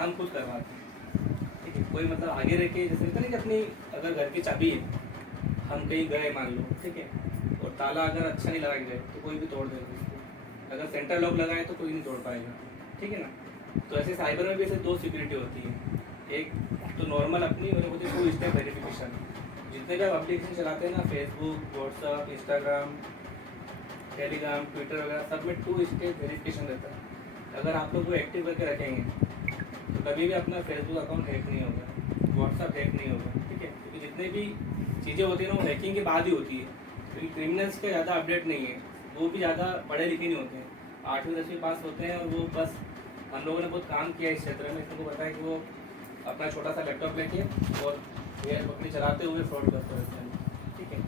हम खुद करवाते हैं, ठीक है। कोई मतलब आगे रह के जैसे कहते हैं कि अपनी अगर घर की चाबी है, हम कहीं गए मान लो, ठीक है, और ताला अगर अच्छा नहीं लगाए गए तो कोई भी तोड़ देगा उसको। अगर सेंटर लॉक लगाए तो कोई नहीं तोड़ पाएगा, ठीक है ना। तो ऐसे साइबर में भी ऐसे दो सिक्योरिटी होती है, एक तो नॉर्मल अपनी और होती है 2 स्टेप वेरिफिकेशन। जितने भी आप एप्लीकेशन चलाते हैं ना, Facebook, WhatsApp, Instagram, Telegram, Twitter वगैरह, सब में 2 स्टेप वेरिफिकेशन रहता है। अगर आप लोग वो एक्टिव करके रखेंगे तो कभी भी अपना फेसबुक अकाउंट हैक नहीं होगा, व्हाट्सअप हैक नहीं होगा, ठीक है। क्योंकि जितने भी चीज़ें होती है ना वो हैकिंग के बाद ही होती है, क्योंकि क्रिमिनल्स का ज़्यादा अपडेट नहीं है, वो भी ज़्यादा पढ़े लिखे नहीं होते हैं, 8वीं 10वीं पास होते हैं। और वो बस हम लोगों ने बहुत काम किया इस क्षेत्र में, इसको पता है कि वो अपना छोटा सा लैपटॉप लेके और ये अपनी चलाते हुए फ्रॉड करते रहते हैं, ठीक है।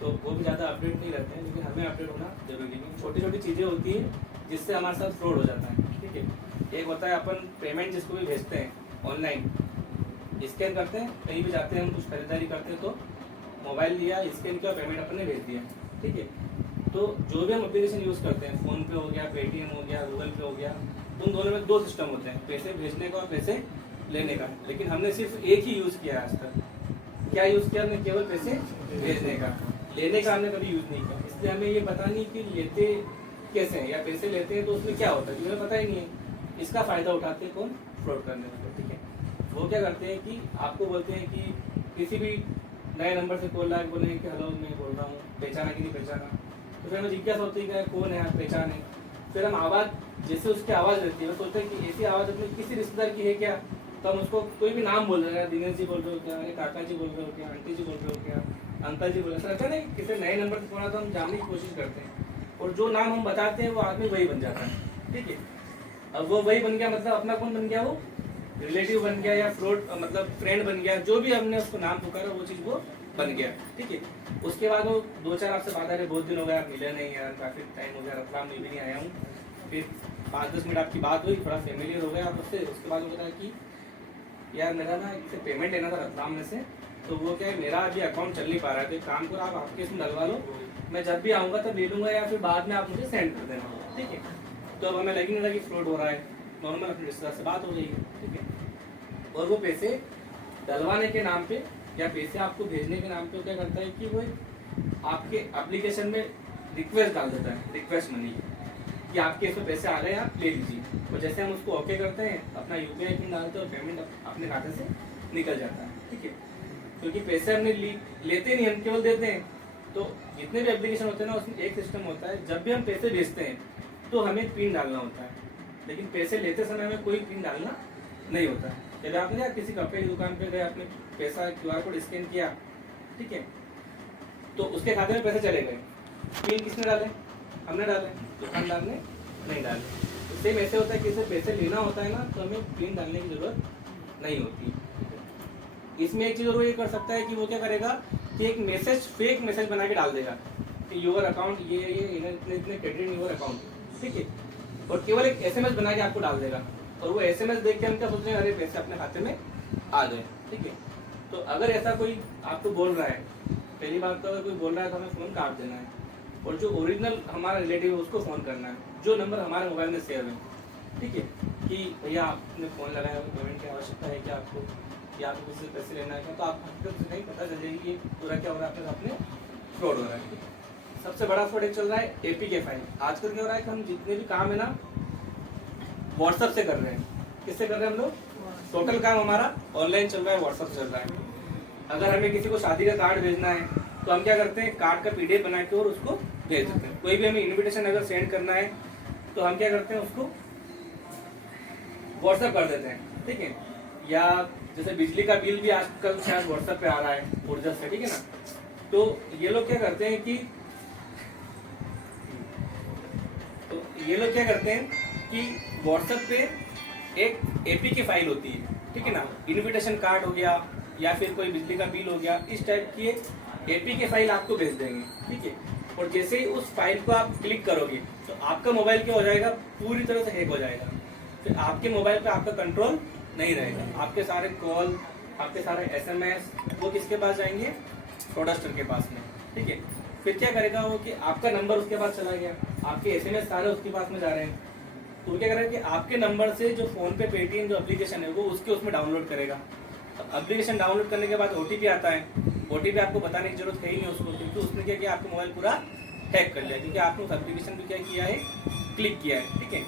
तो वो भी ज़्यादा अपडेट नहीं रहते हैं, लेकिन हमें अपडेट होना जरूरी है। छोटी छोटी चीज़ें होती हैं जिससे हमारे साथ फ्रॉड हो जाता है, ठीक है। एक होता है अपन पेमेंट जिसको भी भेजते हैं ऑनलाइन, स्कैन करते हैं, कहीं भी जाते हैं हम कुछ खरीदारी करते हैं तो मोबाइल लिया, स्कैन किया, पेमेंट अपन ने भेज दिया, ठीक है। तो जो भी हम एप्लीकेशन यूज़ करते हैं, फ़ोन पे हो गया, पेटीएम हो गया, गूगल पे हो गया, उन दोनों में 2 सिस्टम होते हैं, पैसे भेजने का और पैसे लेने का। लेकिन हमने सिर्फ एक ही यूज़ किया आज तक। क्या यूज़ किया हमने? केवल पैसे भेजने का, लेने का हमने कभी यूज़ नहीं किया। इसलिए हमें ये पता नहीं कि लेते कैसे हैं या पैसे लेते हैं तो उसमें क्या होता है, हमें पता ही नहीं है। इसका फ़ायदा उठाते हैं कौन? फ्रॉड करने वाले, ठीक है। वो क्या करते हैं कि आपको बोलते हैं कि किसी भी नए नंबर से कॉल आए, बोले कि हेलो मैं बोल रहा हूँ, पहचाना कि नहीं पहचाना। तो फिर हमें जिज्ञासा होती है कि कौन है आप, पहचान है। फिर हम आवाज़, जैसे उसकी आवाज़ रहती है, वो सोचते हैं कि ऐसी आवाज़ अपनी किसी रिश्तेदार की है क्या, तो हम उसको कोई भी नाम बोल रहे हैं, दिनेश जी बोल रहे हो क्या, अरे काका जी बोल रहे हो क्या, आंटी जी बोल रहे हो क्या, अंकल जी बोल रहे हो। ऐसा नहीं, किसी नए नंबर से फोन तो हम जानने की कोशिश करते हैं, और जो नाम हम बताते हैं वो आदमी वही बन जाता है, ठीक है। अब वो वही बन गया, मतलब अपना कौन बन गया? वो रिलेटिव बन गया या फ्रॉड मतलब फ्रेंड बन गया, जो भी हमने उसको नाम पुकारा वो चीज़ वो बन गया, ठीक है। उसके बाद वो 2-4 आपसे बात आ रही, बहुत दिन हो गया आप मिले नहीं यार, काफ़ी टाइम हो गया, रतलाम में भी नहीं आया हूँ। फिर 5-10 मिनट आपकी बात हुई, थोड़ा फेमिलियर हो गया आप उससे। उसके बाद वो बताया कि यार मेरा ना इससे पेमेंट लेना था रतलाम में से, तो वो क्या है मेरा अभी अकाउंट चल नहीं पा रहा है, तो एक काम करो आप आपके इसमें डलवा लो, मैं जब भी आऊँगा तब ले लूँगा, या फिर बाद में आप मुझे सेंड कर देना, ठीक है। तो अब हमें लगी नहीं लगी फ्रॉड हो रहा है, नॉर्मल अपने रिश्तेदार से बात हो जाएगी, ठीक है। और वो पैसे डलवाने के नाम पे या पैसे आपको भेजने के नाम पे क्या करता है कि वो आपके एप्लीकेशन में रिक्वेस्ट डाल देता है, रिक्वेस्ट मनी, कि आपके इसमें पैसे आ रहे हैं, आप ले लीजिए। और जैसे हम उसको ओके करते हैं, अपना यूपीआई पिन डालते हैं और पेमेंट अपने खाते से निकल जाता है, ठीक है। क्योंकि पैसे हमने लेते नहीं, हम केवल देते हैं। तो जितने भी एप्लीकेशन होते हैं ना, उसमें एक सिस्टम होता है, जब भी हम पैसे भेजते हैं तो हमें पिन डालना होता है, लेकिन पैसे लेते समय हमें कोई पिन डालना नहीं होता है। जब आपने किसी कपड़े की दुकान पे गए, आपने पैसा क्यूआर कोड स्कैन किया, ठीक है, तो उसके खाते में पैसे चले गए, पिन किसने डाले? हमने डाले, दुकानदार ने नहीं डाले। तो सेम ऐसे होता है कि इसे पैसे लेना होता है ना, तो हमें पिन डालने की जरूरत नहीं होती। इसमें एक चीज़ और ये कर सकता है कि वो क्या करेगा कि एक मैसेज, फेक मैसेज बना के डाल देगा कि योर अकाउंट ये इतने क्रेडिट योर अकाउंट, ठीक है। और केवल एक एसएमएस बना के आपको डाल देगा, और वो एसएमएस देख के हम क्या सोचते हैं, अरे पैसे अपने खाते में आ गए, ठीक है। तो अगर ऐसा कोई आपको बोल रहा है, पहली बात तो अगर कोई बोल रहा है तो हमें फ़ोन काट देना है, और जो ओरिजिनल हमारा रिलेटिव है उसको फ़ोन करना है, जो नंबर हमारे मोबाइल में सेव है, ठीक है। कि भैया आपने फ़ोन लगाया, पेमेंट की आवश्यकता है क्या आपको, या आपको किसी से पैसे लेना है क्या, तो आप हकीकत से नहीं पता चल जाएगी ये पूरा क्या हो रहा है, अपने फ्रॉड हो रहा है। सबसे बड़ा फ्रॉड एक चल रहा है एपीके फाइल। आजकल क्या हो रहा है कि हम जितने भी काम है ना व्हाट्सएप से कर रहे हैं। किससे कर रहे हैं हम लोग? टोटल काम हमारा ऑनलाइन चल रहा है, व्हाट्सएप चल रहा है। अगर हमें किसी को शादी का कार्ड भेजना है तो हम क्या करते हैं, कार्ड का पीडीएफ बना के और उसको भेज देते हैं। कोई भी हमें इन्विटेशन अगर सेंड करना है तो हम क्या करते हैं, उसको व्हाट्सएप कर देते हैं, ठीक है। या जैसे बिजली का बिल भी आजकल शायद व्हाट्सएप पे आ रहा है ऊर्जा से, ठीक है ना। तो ये लोग क्या करते हैं कि व्हाट्सएप पे एक एपीके फाइल होती है, ठीक है ना। इन्विटेशन कार्ड हो गया या फिर कोई बिजली का बिल हो गया, इस टाइप की एपीके फाइल आपको भेज देंगे, ठीक है। और जैसे ही उस फाइल को आप क्लिक करोगे तो आपका मोबाइल क्या हो जाएगा, पूरी तरह से हैक हो जाएगा। फिर आपके मोबाइल पे आपका कंट्रोल नहीं रहेगा, आपके सारे कॉल, आपके सारे एसएमएस वो किसके पास जाएंगे? फ्रॉडस्टर के पास में, ठीक है। फिर क्या करेगा वो कि आपका नंबर उसके पास चला गया, आपके एसएमएस सारे उसके पास में जा रहे हैं, तो वो क्या करेगा कि आपके नंबर से जो फोन पे पेटीएम जो एप्लीकेशन है वो उसके उसमें डाउनलोड करेगा। तो एप्लीकेशन डाउनलोड करने के बाद ओटीपी आता है, ओटीपी आपको बताने की जरूरत है ही नहीं उसको, क्योंकि उसने क्या किया आपका मोबाइल पूरा हैक कर लिया, क्योंकि आपने उस एप्लीकेशन पे क्या किया है, क्लिक किया है। ठीक है,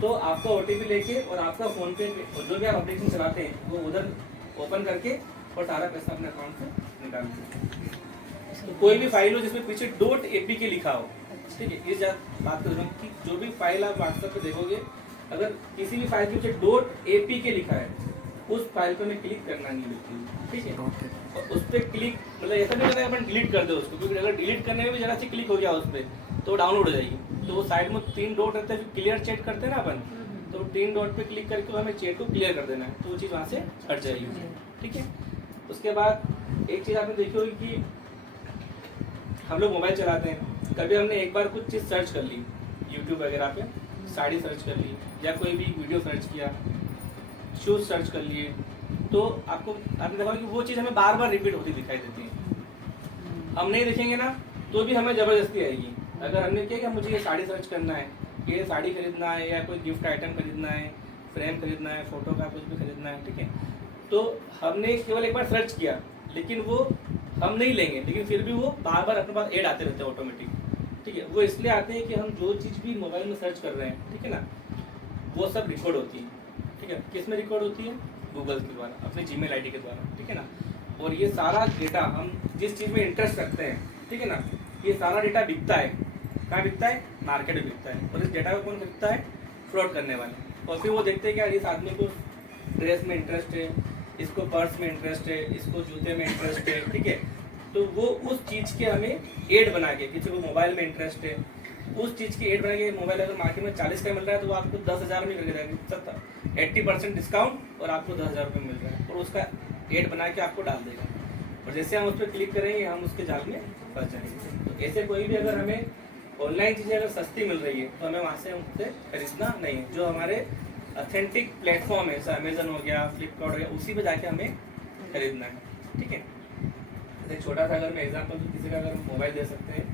तो आपका ओटीपी लेके और आपका फोन पे जो भी आप एप्लीकेशन चलाते हैं वो उधर ओपन करके और सारा पैसा अपने अकाउंट से निकाल दीजिए। तो कोई भी फाइल हो जिसमें पीछे .apk लिखा हो, ठीक है, इस बात कर रहा हूँ कि जो भी फाइल आप व्हाट्सएप पे देखोगे, अगर किसी भी फाइल के पीछे .apk लिखा है उस फाइल पे हमें क्लिक करना नहीं बिल्कुल। ठीक है, और उस पर क्लिक मतलब ऐसा नहीं करना अपन डिलीट कर दे उसको, क्योंकि अगर डिलीट करने में भी जरा से क्लिक हो गया उस पर तो डाउनलोड हो जाएगी। तो वो साइड में 3 डॉट रहते हैं, क्लियर चैट करते हैं ना अपन, तो 3 डॉट पे क्लिक करके हमें चैट को क्लियर कर देना है, तो वो चीज़ वहाँ से हट जाएगी। ठीक है, उसके बाद एक चीज़ आपने देखी होगी कि हम लोग मोबाइल चलाते हैं, कभी हमने एक बार कुछ चीज़ सर्च कर ली यूट्यूब वगैरह पे, साड़ी सर्च कर ली या कोई भी वीडियो सर्च किया, शूज सर्च कर लिए, तो आपने देखा कि वो चीज़ हमें बार बार रिपीट होती दिखाई देती है। हम नहीं देखेंगे ना तो भी हमें ज़बरदस्ती आएगी। अगर हमने किया कि मुझे ये साड़ी सर्च करना है, ये साड़ी खरीदना है या कोई गिफ्ट आइटम खरीदना है, फ्रेम खरीदना है, फोटो का कुछ भी खरीदना है, ठीक है, तो हमने केवल एक बार सर्च किया, लेकिन वो हम नहीं लेंगे, लेकिन फिर भी वो बार बार अपने पास ऐड आते रहते हैं ऑटोमेटिक। ठीक है, वो इसलिए आते हैं कि हम जो चीज़ भी मोबाइल में सर्च कर रहे हैं, ठीक है ना, वो सब रिकॉर्ड होती है। ठीक है, किस में रिकॉर्ड होती है? गूगल के द्वारा, अपने जीमेल आईडी के द्वारा। ठीक है ना, और ये सारा डेटा हम जिस चीज़ में इंटरेस्ट रखते हैं, ठीक है ना, ये सारा डेटा बिकता है। कहाँ बिकता है? मार्केट में बिकता है। और इस डेटा को कौन खरीदता है? फ्रॉड करने वाले। और फिर वो देखते हैं कि यार इस आदमी को ड्रेस में इंटरेस्ट है, इसको पर्स में इंटरेस्ट है, इसको जूते में इंटरेस्ट है, ठीक है, तो वो उस चीज़ के हमें एड बना के, किसी को मोबाइल में इंटरेस्ट है, उस चीज़ की एड बना के, मोबाइल अगर मार्केट में 40 का मिल रहा है तो वो आपको 10,000 में मिल जाएगा, 80% डिस्काउंट और आपको 10,000 रुपये मिल रहा है, और उसका एड बना के आपको डाल देगा। और जैसे हम उस पर क्लिक करेंगे हम उसके जाल में फंस जाएंगे। तो ऐसे कोई भी अगर हमें ऑनलाइन चीज़ें अगर सस्ती मिल रही है तो हमें वहाँ से उनसे खरीदना नहीं है। जो हमारे ऑथेंटिक प्लेटफॉर्म है, जैसे अमेजन हो गया, फ्लिपकार्ट हो गया, उसी पे जाके हमें खरीदना है। ठीक है, एक छोटा सा अगर मैं एग्जाम्पल किसी का अगर मोबाइल दे सकते हैं,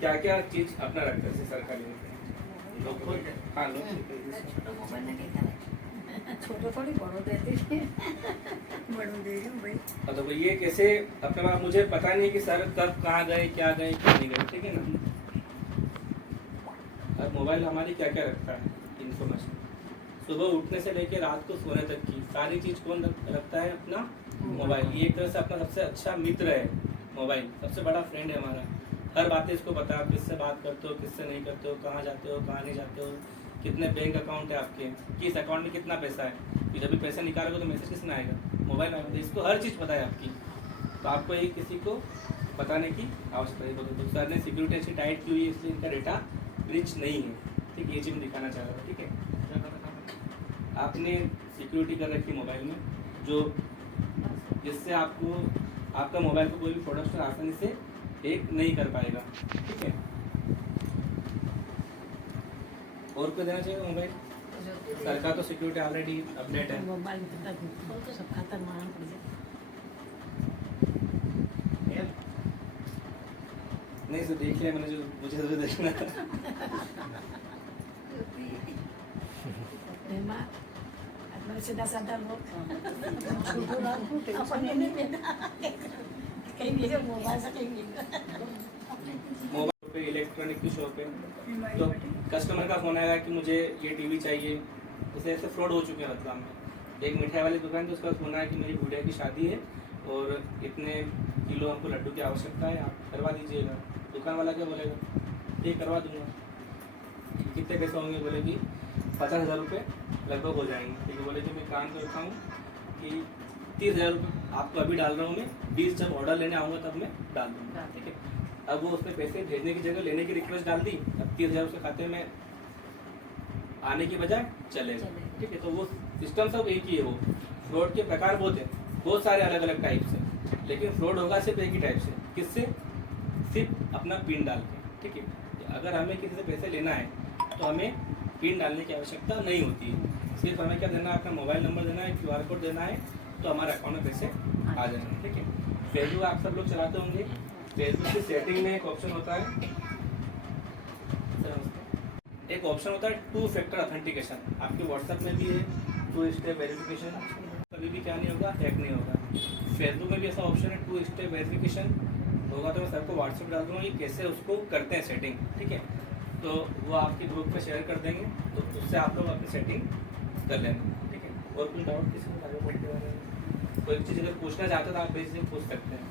क्या क्या चीज़ अपना रखते हैं, जैसे सरकारी हाँ छोटो थोड़ी बड़ो देते बड़ो दे रही हूँ भाई। तो ये कैसे अपने पास, मुझे पता नहीं कि सर कब कहाँ गए, क्या गए, क्या नहीं गए। ठीक है ना, अब मोबाइल हमारी क्या क्या रखता है इन्फॉर्मेशन, सुबह उठने से लेकर रात को सोने तक की सारी चीज़ कौन रखता है? अपना मोबाइल। ये एक तरह से अपना सबसे अच्छा मित्र है मोबाइल, सबसे बड़ा फ्रेंड है हमारा। हर बातें इसको पता है, किससे बात करते हो, किससे नहीं करते हो, कहाँ जाते हो, कहाँ नहीं जाते हो, कितने बैंक अकाउंट है आपके, किस अकाउंट में कितना पैसा है, कि जब भी पैसा निकालोगे तो मैसेज किसने आएगा? मोबाइल आएगा। तो इसको हर चीज़ पता है आपकी, तो आपको ये किसी को बताने की आवश्यकता है। तो सर ने सिक्योरिटी अच्छी टाइट की हुई है, इसलिए इनका डेटा ब्रीच नहीं है। ठीक है, ये चीज़ दिखाना चाह रहा था। ठीक है, आपने सिक्योरिटी कर रखी मोबाइल में, जो जिससे आपको आपका मोबाइल को कोई भी प्रोडक्ट आसानी से हैक नहीं कर पाएगा। ठीक है, और कोई देना चाहिए मोबाइल? सर का तो सिक्योरिटी ऑलरेडी अपडेट है। मोबाइल तो सब खतरनाक पड़ जाए। नहीं सर देख लिया मैंने, जो मुझे तो देखना सीधा साधा लोग अपने नहीं कहीं भी मोबाइल से कहीं मोबाइल पे इलेक्ट्रॉनिक की शॉप है, तो कस्टमर का फोन आएगा कि मुझे ये टीवी चाहिए। जैसे ऐसे फ्रॉड हो चुके हैं रतलाम में। एक मिठाई वाली दुकान थी, उसका फोन आया कि मेरी गुड़िया की शादी है और इतने किलो हमको लड्डू की आवश्यकता है, आप करवा दीजिएगा। दुकान वाला क्या बोलेगा? ठीक करवा दूंगा। कितने पैसे होंगे? बोले कि 50,000 रुपये लगभग हो जाएंगे। ठीक है, बोले कि मैं काम करता हूँ कि 30,000 रुपये आपको अभी डाल रहा हूँ मैं, 20 जब ऑर्डर लेने आऊँगा तब मैं डाल दूँगा। ठीक है, अब वो उसमें पैसे भेजने की जगह लेने की रिक्वेस्ट डाल दी। अब 30,000 उसके खाते में आने की बजाय चले गए। ठीक है, तो वो सिस्टम सब एक ही है। वो फ्रॉड के प्रकार बहुत सारे अलग अलग टाइप से, लेकिन फ्रॉड होगा सिर्फ एक ही टाइप से। किससे? सिर्फ अपना पिन डाल के। ठीक है, अगर हमें किसी से पैसे लेना है तो हमें पिन डालने की आवश्यकता नहीं होती है। सिर्फ हमें क्या देना है? अपना मोबाइल नंबर देना है, QR कोड देना है, तो हमारे अकाउंट में पैसे आ जाएंगे। ठीक है, फेसबुक आप सब लोग चलाते होंगे। फेसबुक की सेटिंग में एक ऑप्शन होता है, एक ऑप्शन होता है 2 फैक्टर ऑथेंटिकेशन, आपके व्हाट्सएप में भी है 2 स्टेप वेरिफिकेशन, कभी भी क्या नहीं होगा, हैक नहीं होगा। फेसबुक में भी ऐसा ऑप्शन है 2 स्टेप वेरिफिकेशन होगा, तो मैं सबको व्हाट्सएप डाल दूँगा कि कैसे उसको करते हैं सेटिंग, ठीक है। तो वो आपके ग्रुप पे शेयर कर देंगे, तो उससे आप लोग अपनी सेटिंग कर लेंगे, ठीक है। और कोई डाउट किसी को आगे बढ़ के बारे में कोई चीज़ अगर पूछना चाहते हो तो आप बेसिक पूछ सकते हैं।